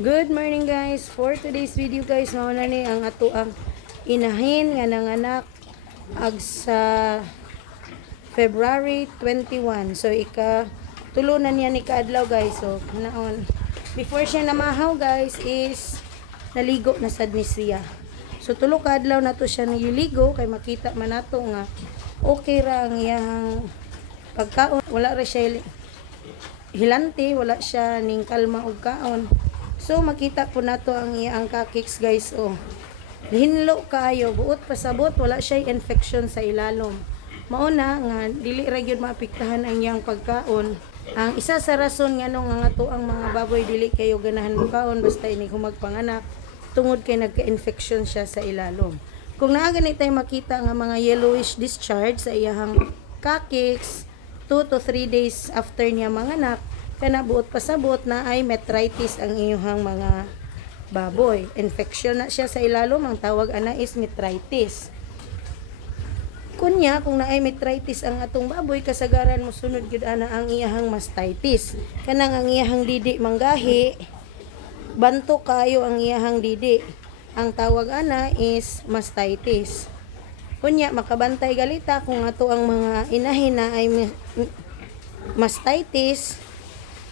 Good morning guys. For today's video guys, mauna ni ang ato ang inahin nga nanganak ag sa February 21. So tulunan niya ni kaadlaw guys. So naon before siya namahaw guys is naligo na sad ni siya. So tulo ka adlaw na to siya niligo kay makita man nato nga okay ra ang iyang pagkaon. Wala ra siya hilante, wala siya ning kalma og kaon. So makita po nato ang iyang cakes guys. Oh, hinlo kayo, buot pasabot, wala siya infection sa ilalom. Mauna nga dili ra gyud maapektahan ang iyang pagkaon. Ang isa sa rason nga nung nga to ang mga baboy dili kayo ganahan mukaon basta ini humagpanganak tungod kay nagka-infection siya sa ilalom. Kung naa gani tay makita nga mga yellowish discharge sa iyang cakes 2 to 3 days after niya manganak, kana buot pasabot na ay metritis ang iyong mga baboy. Infection na siya sa ilalom, ang tawag ana is metritis. Kunya kung naay metritis ang atong baboy, kasagaran mo sunod gyud ana ang iyang mastitis. Kanang ang iyang didi manggahi, banto kayo ang iyang didi. Ang tawag ana is mastitis. Kunya makabantay galita kung ato ang mga inahin na ay mastitis,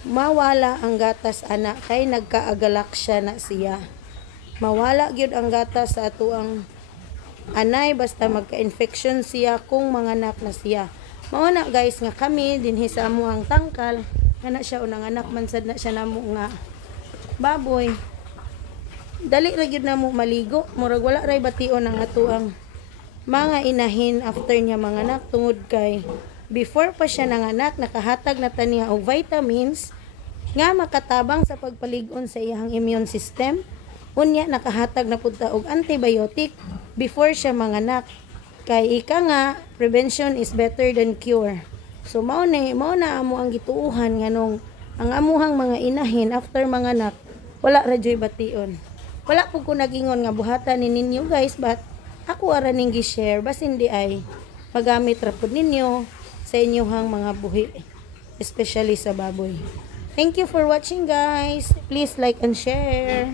mawala ang gatas ana kay nagkaagalak siya na siya. Mawala gyud ang gatas sa ato ang anay basta magka-infection siya kung manganak na siya. Mao na guys nga kami dinhi sa amo ang tangkal kana siya unang anak man sad na siya namo nga baboy. Dali ra gyud namo maligo, murag wala ray bation ang ato ang mga inahin after niya manganak tungod kay before pa siya nanganak nakahatag na taniya og vitamins nga makatabang sa pagpalig-on sa iyang immune system. Unya nakahatag na pud ta og antibiotic before siya manganak. Kay ika nga prevention is better than cure. So mao na amo ang gituuhan nganong ang amuhang mga inahin after manganak wala ra joy bation. Wala pud ko nagingon nga buhatan ni ninyo guys, but ako ara ning gi-share basin di ay magamit ra pud ninyo sa inyong mga buhi, especially sa baboy. Thank you for watching guys. Please like and share.